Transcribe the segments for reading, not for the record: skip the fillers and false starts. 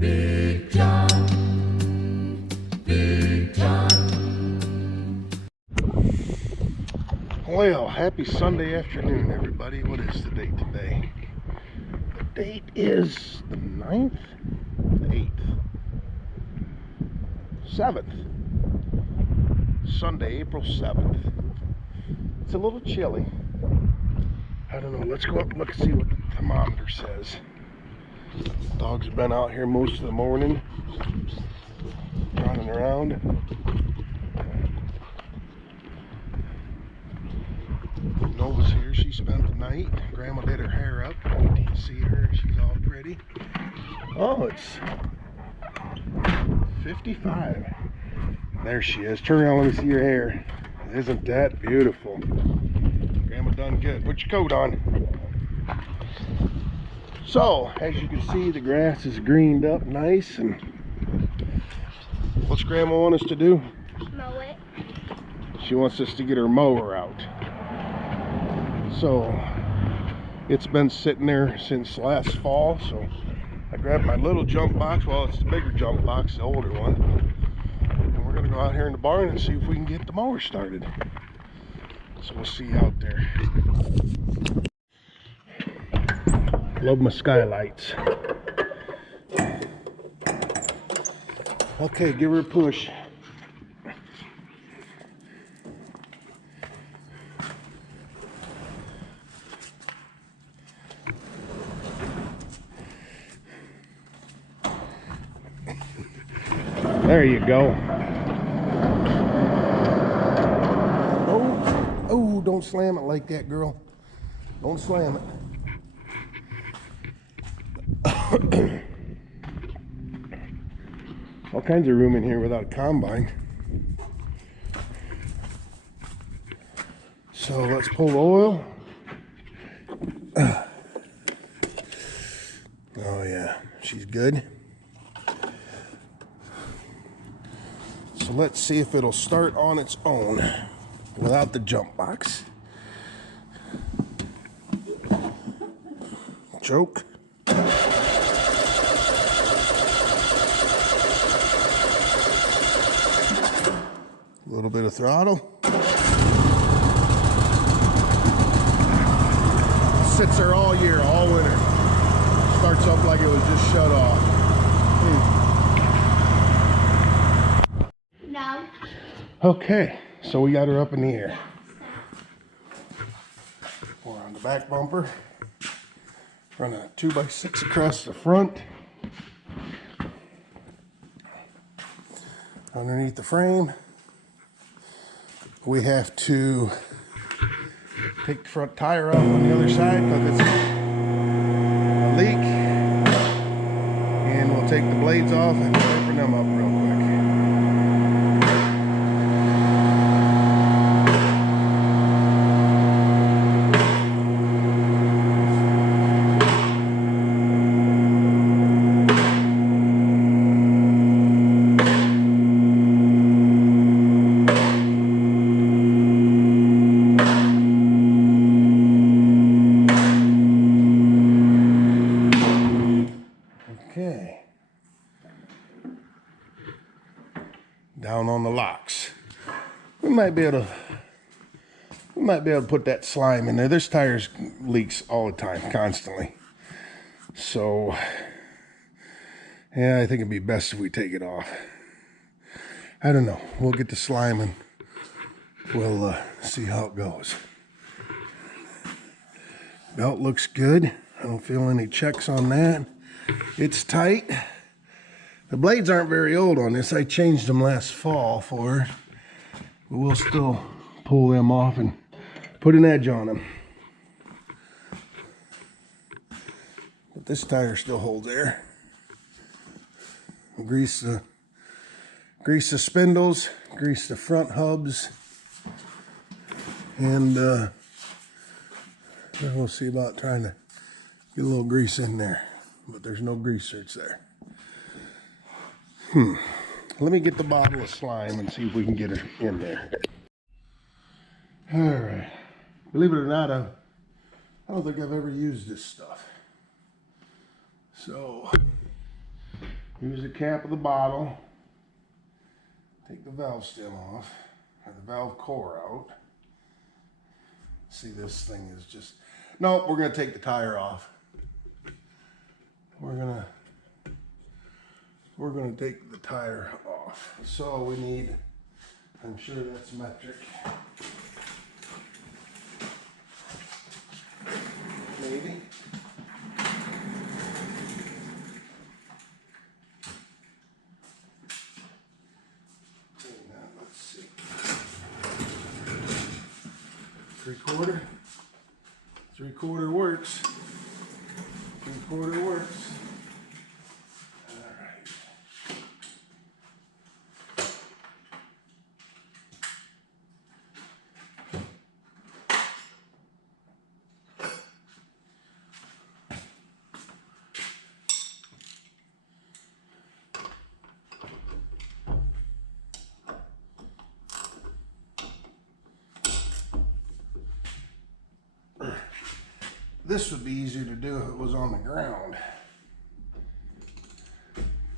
Big John, Big John. Well, happy Sunday afternoon, everybody. What is the date today? The date is the 9th, the 8th, 7th. Sunday, April 7th. It's a little chilly. I don't know. Let's go up and look and see what the thermometer says. Dogs have been out here most of the morning, running around. Nova's here. She spent the night. Grandma did her hair up. Do you see her? She's all pretty. Oh, it's 55. There she is. Turn around, let me see your hair. Isn't that beautiful? Grandma done good. Put your coat on. So, as you can see, the grass is greened up nice. And what's Grandma want us to do? Mow it. She wants us to get her mower out. So, it's been sitting there since last fall. So, I grabbed my little jump box. Well, it's the bigger jump box, the older one. And we're going to go out here in the barn and see if we can get the mower started. So, we'll see you out there. Love my skylights. Okay, give her a push. There you go. Oh, don't slam it like that, girl. Don't slam it. All kinds of room in here without a combine. So let's pull the oil. Oh yeah, she's good. So let's see if it'll start on its own without the jump box. Choke. A little bit of throttle. Sits there all year, all winter. Starts up like it was just shut off. No. Okay, so we got her up in the air. We're on the back bumper. Run a 2x6 across the front. Underneath the frame. We have to take the front tire off on the other side because it's a leak. And we'll take the blades off and open them up real quick. Okay. Down on the locks. We might be able to put that slime in there. This tire leaks all the time, constantly. So yeah, I think it'd be best if we take it off. I don't know. We'll get the slime and we'll see how it goes. Belt looks good. I don't feel any checks on that. It's tight. The blades aren't very old on this. I changed them last fall for her. But we'll still pull them off and put an edge on them. But this tire still holds air. Grease the spindles, grease the front hubs, and we'll see about trying to get a little grease in there. But there's no grease certs there. Let me get the bottle of slime and see if we can get her in there. All right. Believe it or not, I don't think I've ever used this stuff. So Use the cap of the bottle. Take the valve stem off, or the valve core out. See, this thing is just, no, we're gonna take the tire off. We're gonna take the tire off. So we need, I'm sure that's metric. Maybe. Let's see. 3/4. 3/4 works. 3/4 works. All right. This would be easier to do if it was on the ground.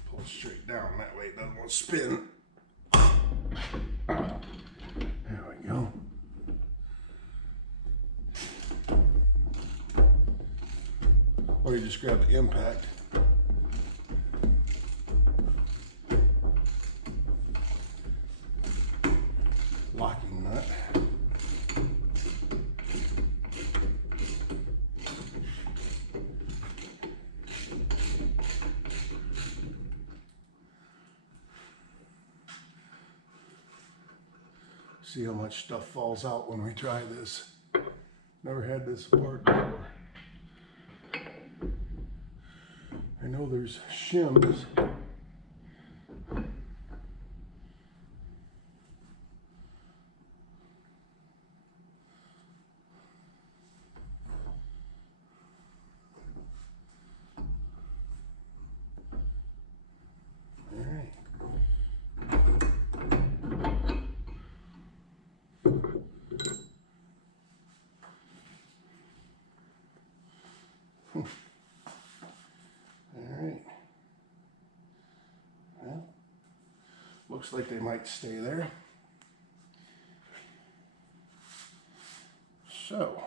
Pull it straight down, that way it doesn't want to spin. There we go. Or you just grab the impact. Locking nut. See how much stuff falls out when we try this. Never had this apart before. I know there's shims. Alright. Well, looks like they might stay there. So,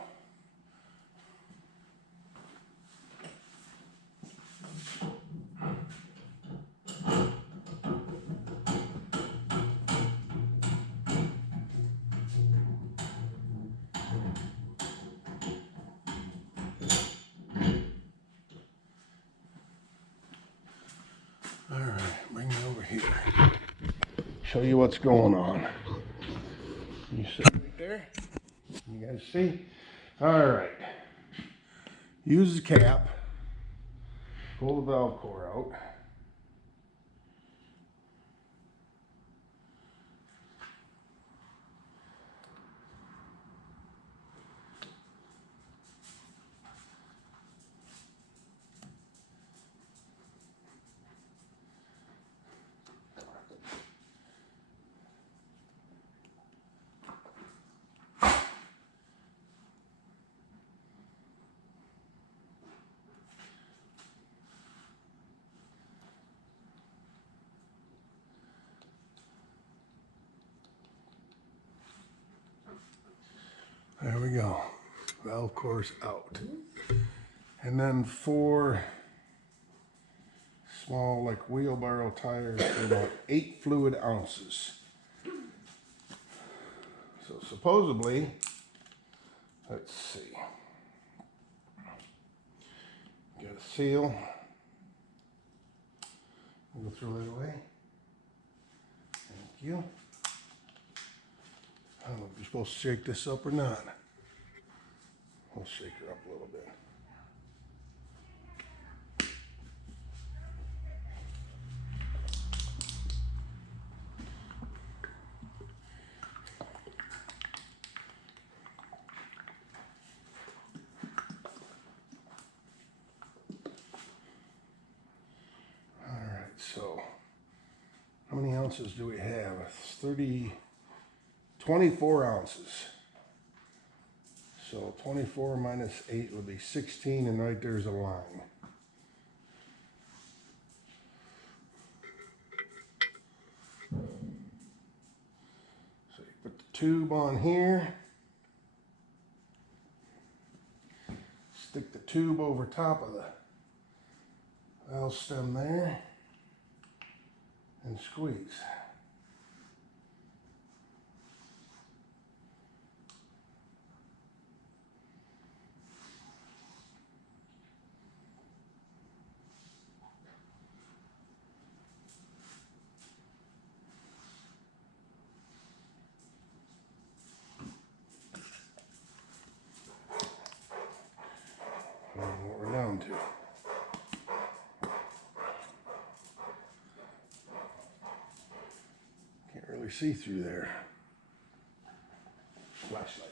alright, bring me over here. Show you what's going on. You sit right there. You guys see? Alright. Use the cap. Pull the valve core out. There we go. Valve core's out. And then 4 small, like wheelbarrow tires for about 8 fluid ounces. So supposedly, let's see. Got a seal. We'll throw that away. Thank you. I don't know if you're supposed to shake this up or not. I'll shake her up a little bit. All right, so how many ounces do we have? 24 ounces. So 24 minus 8 would be 16, and right there's a line. tube on here. Stick the tube over top of the valve stem there and squeeze. And what we're down to. Can't really see through there. Flashlight.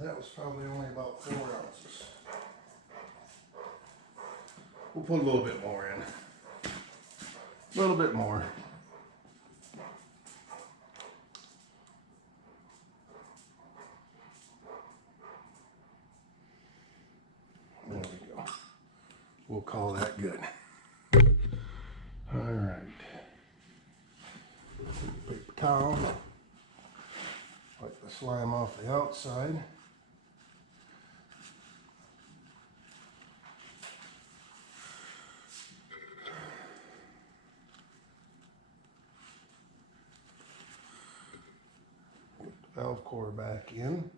That was probably only about 4 ounces. We'll put a little bit more in. A little bit more. There we go. We'll call that good. All right. Paper towel. Wipe the slime off the outside. Put the valve core back in.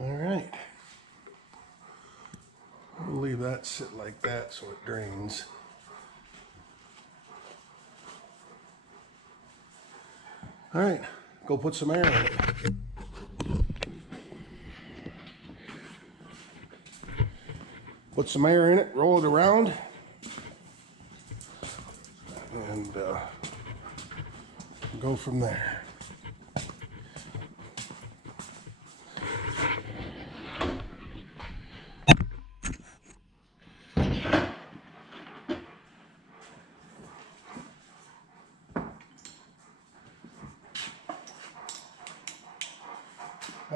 All right. We'll leave that sit like that so it drains. All right, go put some air in it. Put some air in it, roll it around, and go from there.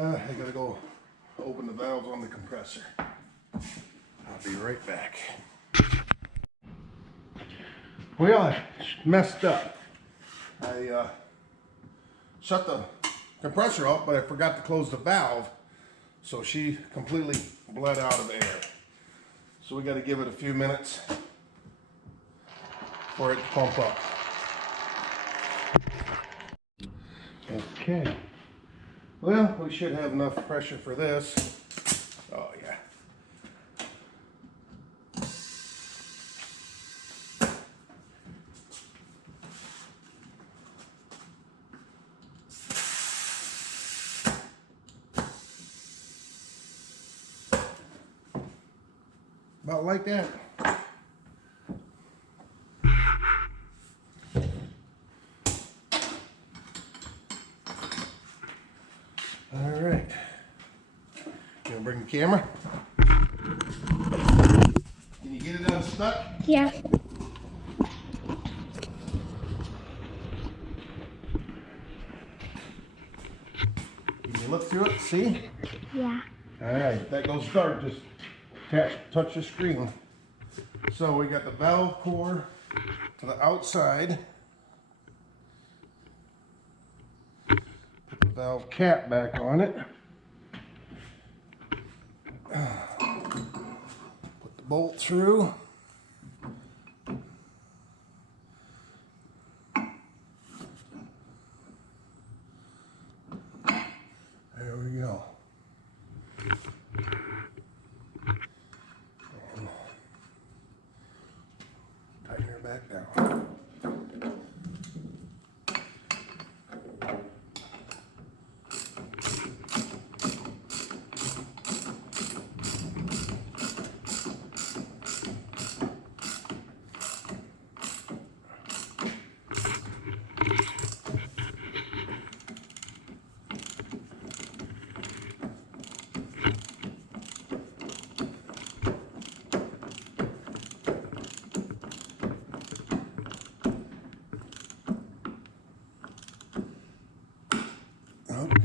I gotta go open the valves on the compressor. I'll be right back. Well, I messed up. I shut the compressor off, but I forgot to close the valve, so she completely bled out of air. So we got to give it a few minutes for it to pump up. Okay. Well, we should have enough pressure for this. Oh, yeah. About like that. All right. You gonna bring the camera? Can you get it unstuck? Yeah. Can you look through it? See? Yeah. All right. That goes dark. Just touch the screen. So we got the valve core to the outside. Put the valve cap back on it. Put the bolt through. There we go. And tighten her back down.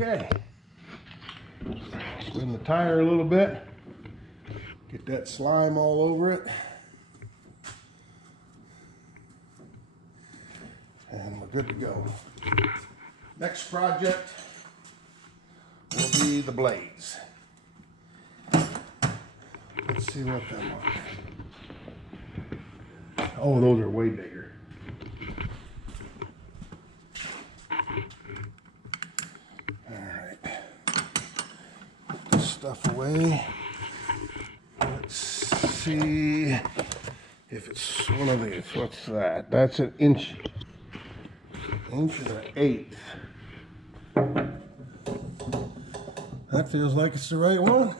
Okay. Spin the tire a little bit. Get that slime all over it. And we're good to go. Next project will be the blades. Let's see what them are. Oh, those are way bigger. Alright. Put this stuff away. Let's see if it's one of these. What's that? That's an inch. Inch and an eighth. That feels like it's the right one.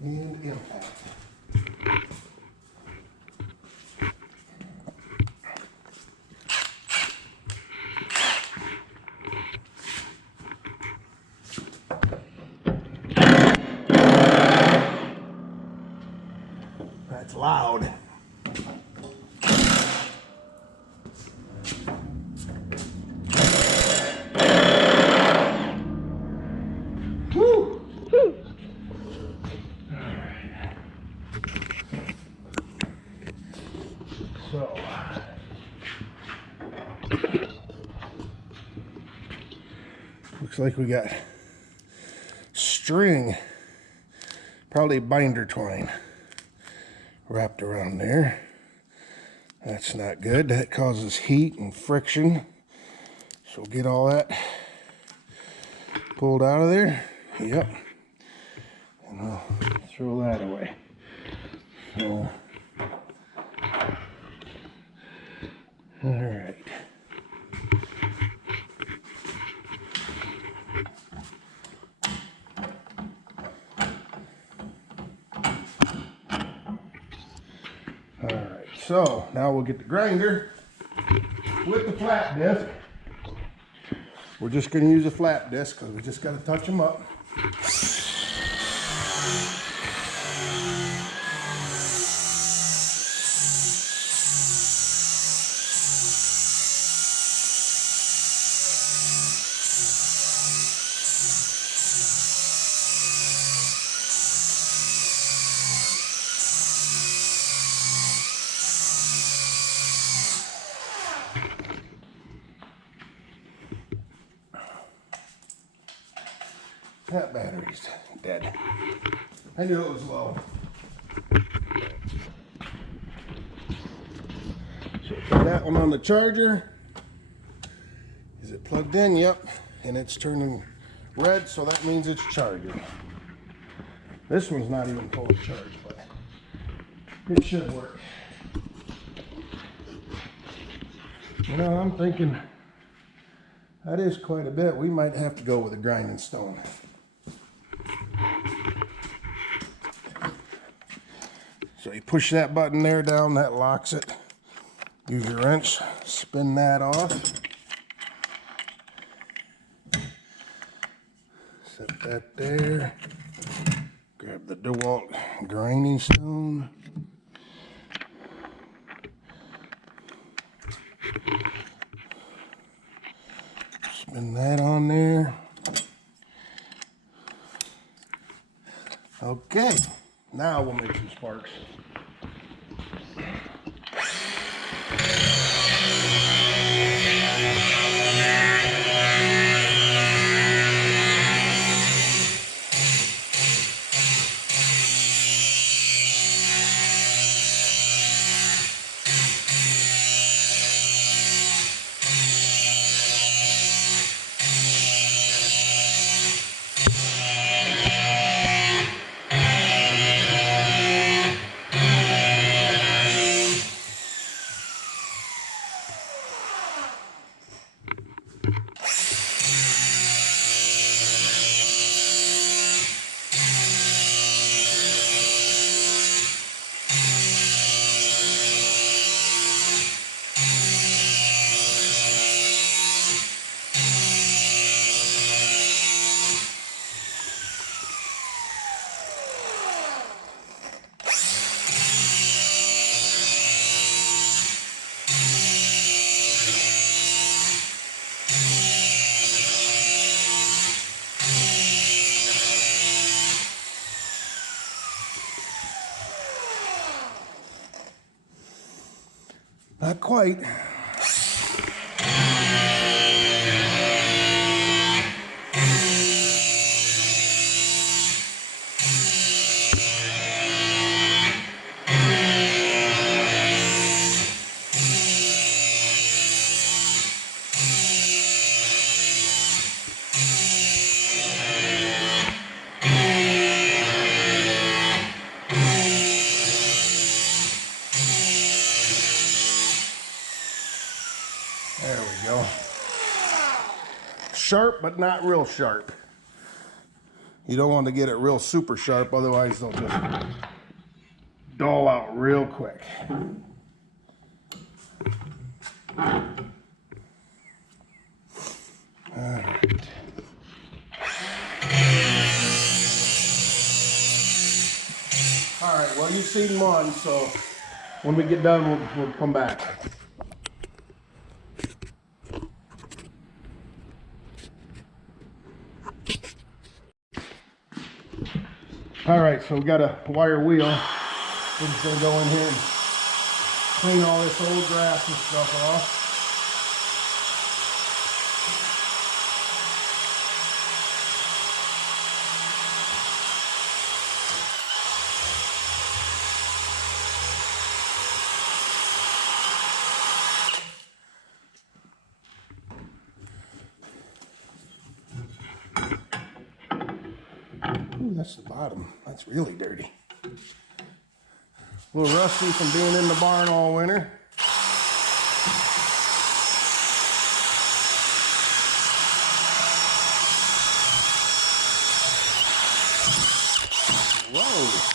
And impact. That's loud. Woo! So, looks like we got string, probably binder twine, wrapped around there. That's not good. That causes heat and friction. So get all that pulled out of there. Yep. And I'll throw that away. So, all right. All right, so now we'll get the grinder with the flat disc. We're just going to use a flat disc because we just got to touch them up. That battery's dead. I knew it was low. So put that one on the charger. Is it plugged in? Yep. And it's turning red, so that means it's charging. This one's not even fully charged, but it should work. You know, I'm thinking that is quite a bit. We might have to go with a grinding stone. So you push that button there down, that locks it. Use your wrench, spin that off. Set that there. Grab the DeWalt grinding stone. Spin that on there. Okay, now we'll make some sparks. Not quite. There we go. Sharp, but not real sharp. You don't want to get it real super sharp, otherwise they'll just dull out real quick. Alright. Alright, well, you've seen one, so when we get done, we'll come back. Alright, so we got a wire wheel. We're just going to go in here and clean all this old grass and stuff off. Ooh, that's the bottom. That's really dirty. A little rusty from being in the barn all winter. Whoa.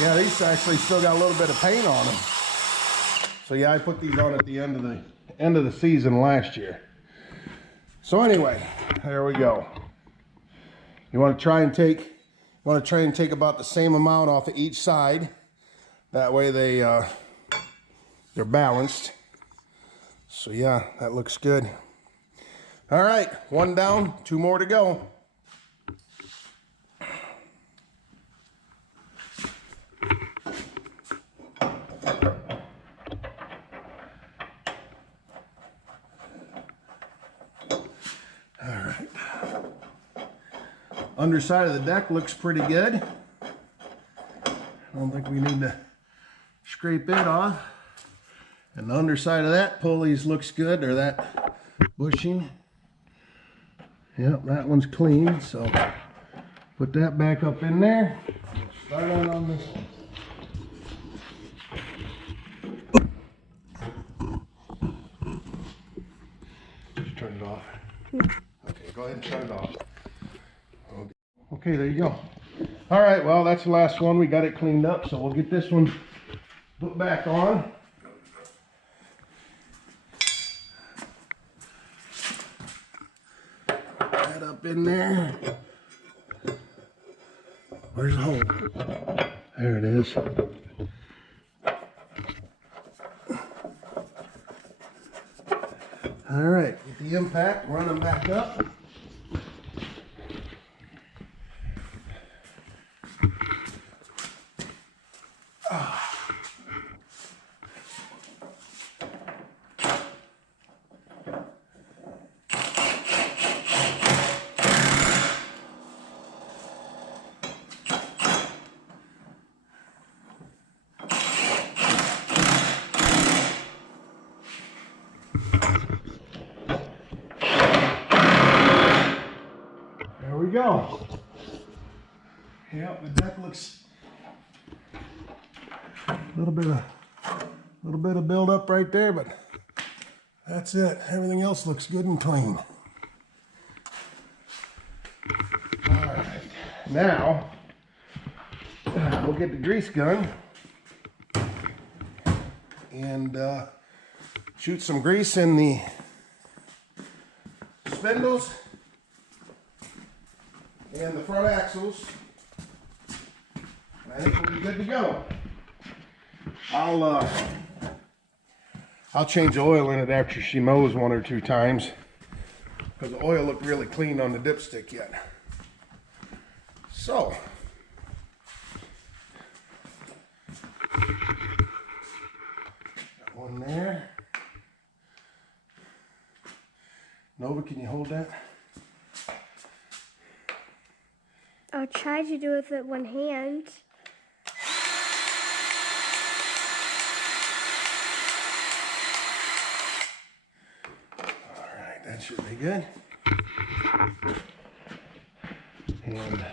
Yeah, these actually still got a little bit of paint on them. So yeah, I put these on at the end of the season last year. So anyway, there we go. You want to try and take about the same amount off of each side. That way they're balanced. So yeah, that looks good. All right, one down, two more to go. Alright. Underside of the deck looks pretty good. I don't think we need to scrape it off. And the underside of that pulleys looks good, or that bushing. Yep, that one's clean, so put that back up in there. Start on this one. Just turn it off. Okay, go ahead and turn it off. Okay, there you go. All right, well, that's the last one. We got it cleaned up, so we'll get this one put back on. That up in there. Where's the hole? There it is. All right, get the impact, run them back up. There we go. Yep, the deck looks a little bit of build up right there, but that's it. Everything else looks good and clean. All right, now we'll get the grease gun and shoot some grease in the spindles and the front axles I think we'll be good to go. I'll change the oil in it after she mows 1 or 2 times, because the oil looked really clean on the dipstick yet. So, got one there. Nova, can you hold that? I'll try to do it with one hand. Alright, that should be good. And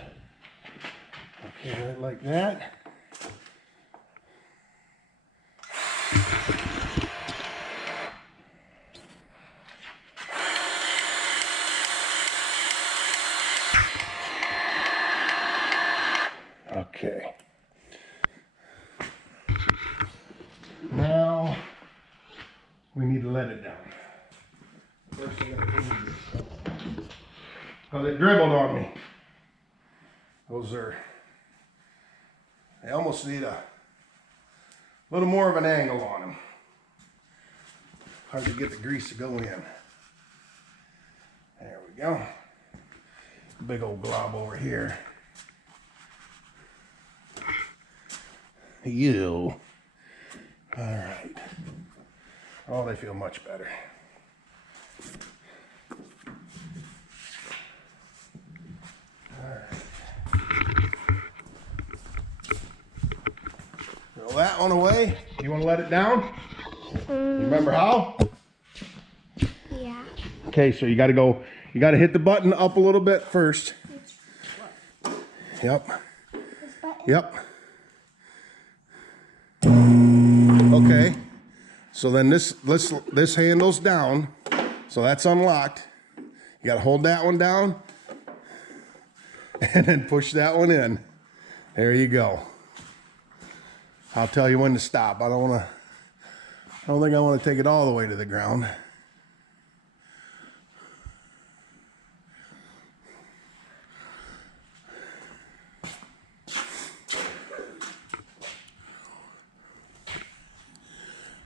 okay, right like that. Okay. Now we need to let it down. First I gotta clean this, because it dribbled on me. They almost need a little more of an angle on them. Hard to get the grease to go in. There we go. Big old glob over here. You. All right. Oh, they feel much better. All right. Throw that one away. You want to let it down? Remember how? Yeah. Okay, so you got to go. You got to hit the button up a little bit first. Yep. This button? Yep. Okay, so then this handle's down, so that's unlocked. You gotta hold that one down and then push that one in. There you go. I'll tell you when to stop. I don't think I want to take it all the way to the ground.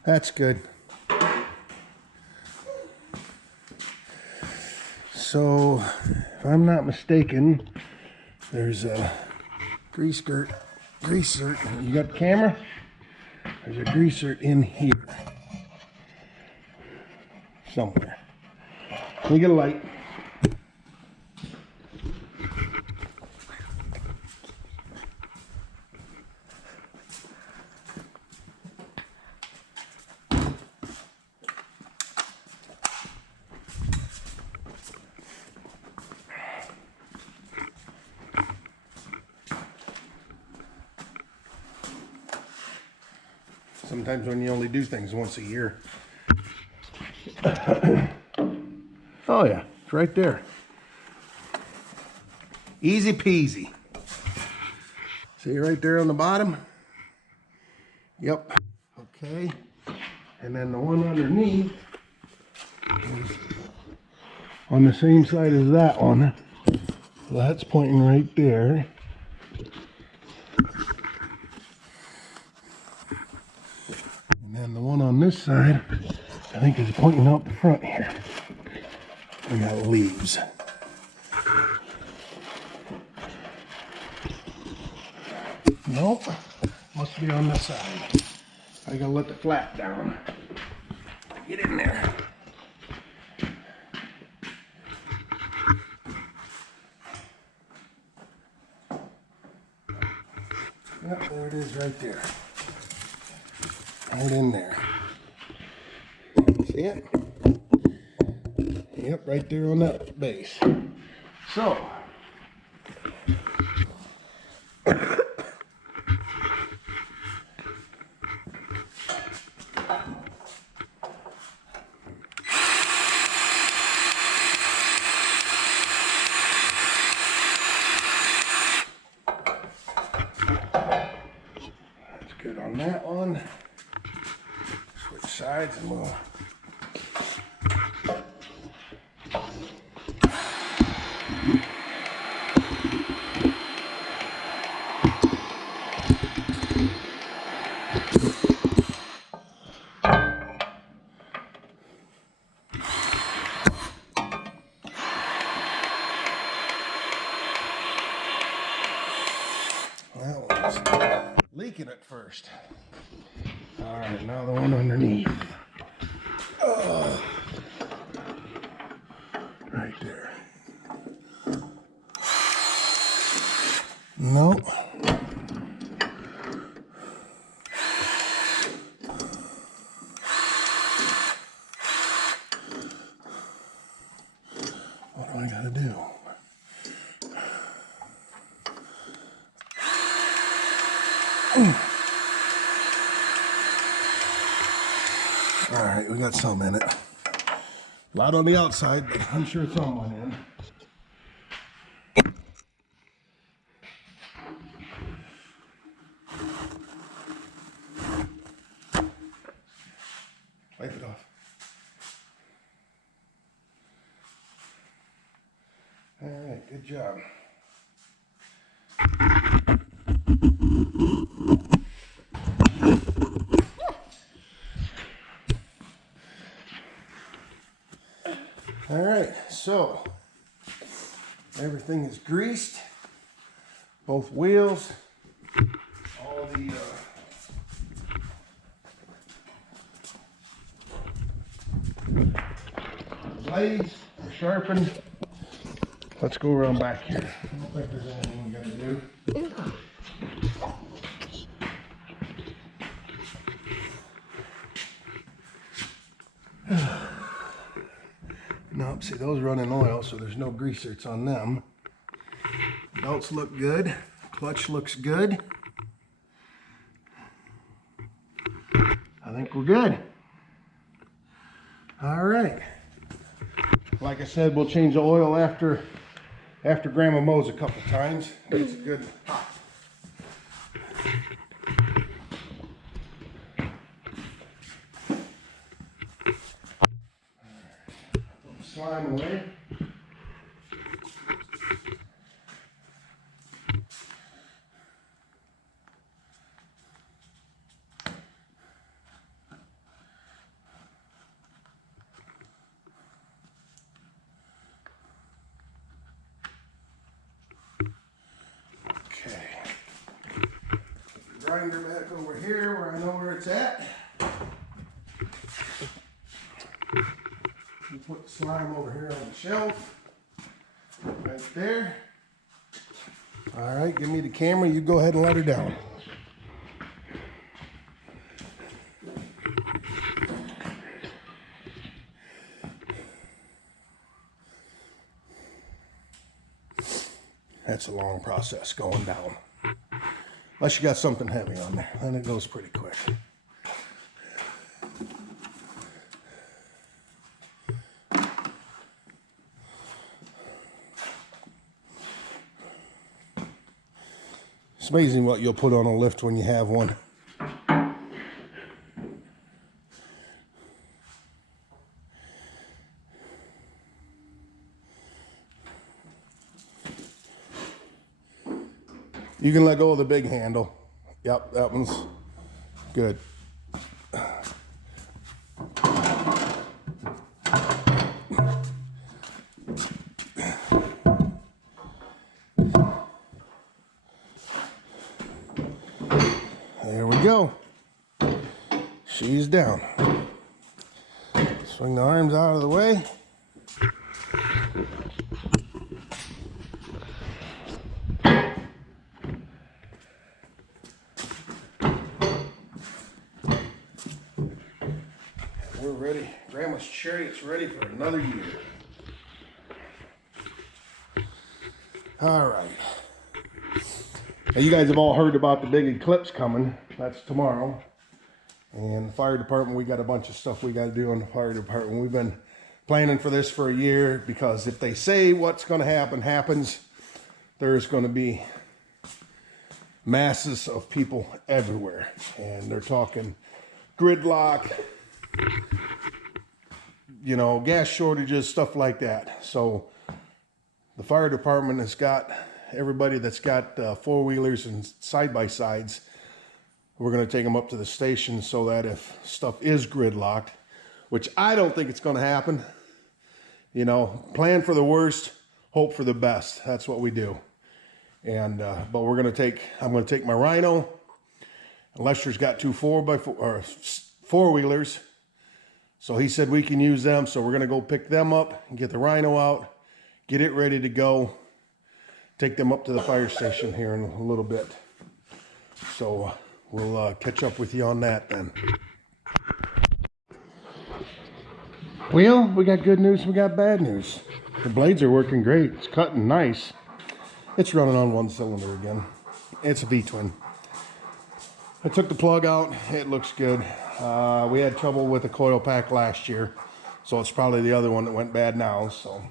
That's good. So, if I'm not mistaken, there's a greaser. You got the camera? There's a greaser in here. Somewhere. Let me get a light. Sometimes when you only do things once a year. Oh yeah, it's right there. Easy peasy. See right there on the bottom? Yep. Okay. And then the one underneath is on the same side as that one. So that's pointing right there. And then the one on this side, I think is pointing out the front here. We got leaves. Nope, must be on this side. I gotta let the flat down. Get in there. Yep, there it is right there. Right in there. See it? Yep, right there on that base. So, that's good on that one. Switch sides and we'll was leaking at first. All right, now the one underneath. Oh, right there. Nope. What do I gotta do? All right, we got some in it. A lot on the outside, but I'm sure some went in. Wipe it off. All right, good job. All right, so everything is greased, both wheels, all the blades are sharpened. Let's go around back here. I don't think there's anything we gotta do. Nope, see those run in oil, so there's no greasers on them. Belts look good. Clutch looks good. I think we're good. All right. Like I said, we'll change the oil after Grandma mows a couple times. Gets a good hot. Slime away. Okay. Grinder back over here where I know where it's at. You put the slime over here on the shelf, right there. All right, give me the camera. You go ahead and let her down. That's a long process going down. Unless you got something heavy on there, then it goes pretty quick. It's amazing what you'll put on a lift when you have one. You can let go of the big handle. Yep, that one's good. There we go. She's down. Swing the arms out of the way. We're ready. Grandma's chariot's ready for another year. All right. Now you guys have all heard about the big eclipse coming. That's tomorrow. And the fire department, we got a bunch of stuff we got to do in the fire department. We've been planning for this for a year because if they say what's going to happen happens, there's going to be masses of people everywhere. And they're talking gridlock, you know, gas shortages, stuff like that. So the fire department has got everybody that's got four-wheelers and side-by-sides. We're going to take them up to the station so that if stuff is gridlocked, which I don't think it's going to happen, you know, plan for the worst, hope for the best. That's what we do. And but I'm going to take my Rhino. Lester's got two 4-wheelers, so he said we can use them. So we're going to go pick them up and get the Rhino out, get it ready to go, take them up to the fire station here in a little bit. So we'll catch up with you on that then. Well, we got good news, we got bad news. The blades are working great. It's cutting nice. It's running on one cylinder again. It's a V-twin. I took the plug out. It looks good. We had trouble with the coil pack last year, so it's probably the other one that went bad now. So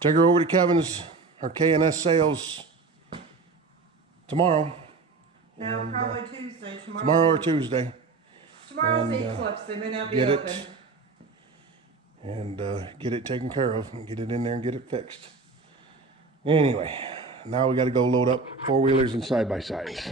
take her over to Kevin's or K&S Sales tomorrow. No, probably Tuesday. Tomorrow or Tuesday. Tomorrow's eclipse. They may not be Get open. it and get it taken care of and get it in there and get it fixed. Anyway, now we got to go load up 4-wheelers and side-by-sides.